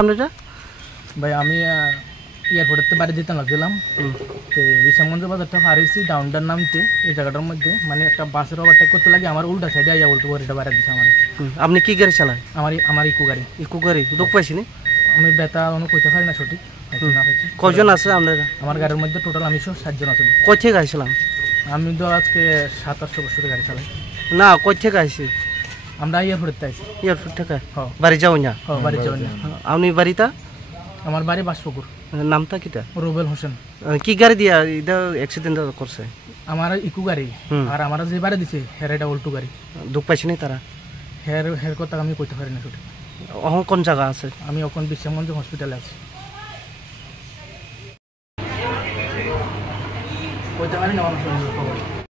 আপনারা ভাই আমি এয়ারপোর্টের বাড়ি যেতে লাগছিলাম তো বিশামগঞ্জ বাজারটা ফারেছি ডাউনটার নামতে এই জায়গাটার মধ্যে মানে একটা বাসের ওভারটেক করতে লাগে আমার উল্টা সাইডে আইয়া উল্টো গাড়িটা বাইরে দিচ্ছে আমার আপনি কি গাড়ি চালান? আমার ইকো গাড়ি। ইকো গাড়ি দুঃখ পাইছি নি? আমি বেতা অনেক কইতে পারি না সঠিক না পাইছি। কজন আছে আপনারা? আমার গাড়ির মধ্যে টোটাল আমি 7 জন আছি। কই থেকে আইছিলাম? আমি তো আজকে 27 বছরের গাড়ি চালাই। না কই থেকে আইছি? আমরা এয়ারপোর্টে আইছি। এয়ারপোর্ট থেকে হ্যাঁ বাড়ি যাও না? হ্যাঁ বাড়ি যাওয়া না। আপনি বাড়িটা? আমার বাড়ি বাসপুকুর। নামটা কিটা? রুবেল হোসেন। কি গাড়ি দিয়া এটা অ্যাক্সিডেন্ট করছে? আমার ইকো গাড়ি আর আমার যে বাড়ি দিছে হের এটা উল্টো গাড়ি। দুঃখ পাইছি নি তারা? হের কথা আমি কইতে পারি না সঠিক। এখন কোন জায়গা আছে? আমি এখন বিশামগঞ্জ হসপিটালে আছি। কইতে পারি না আমার শরীরের খবর।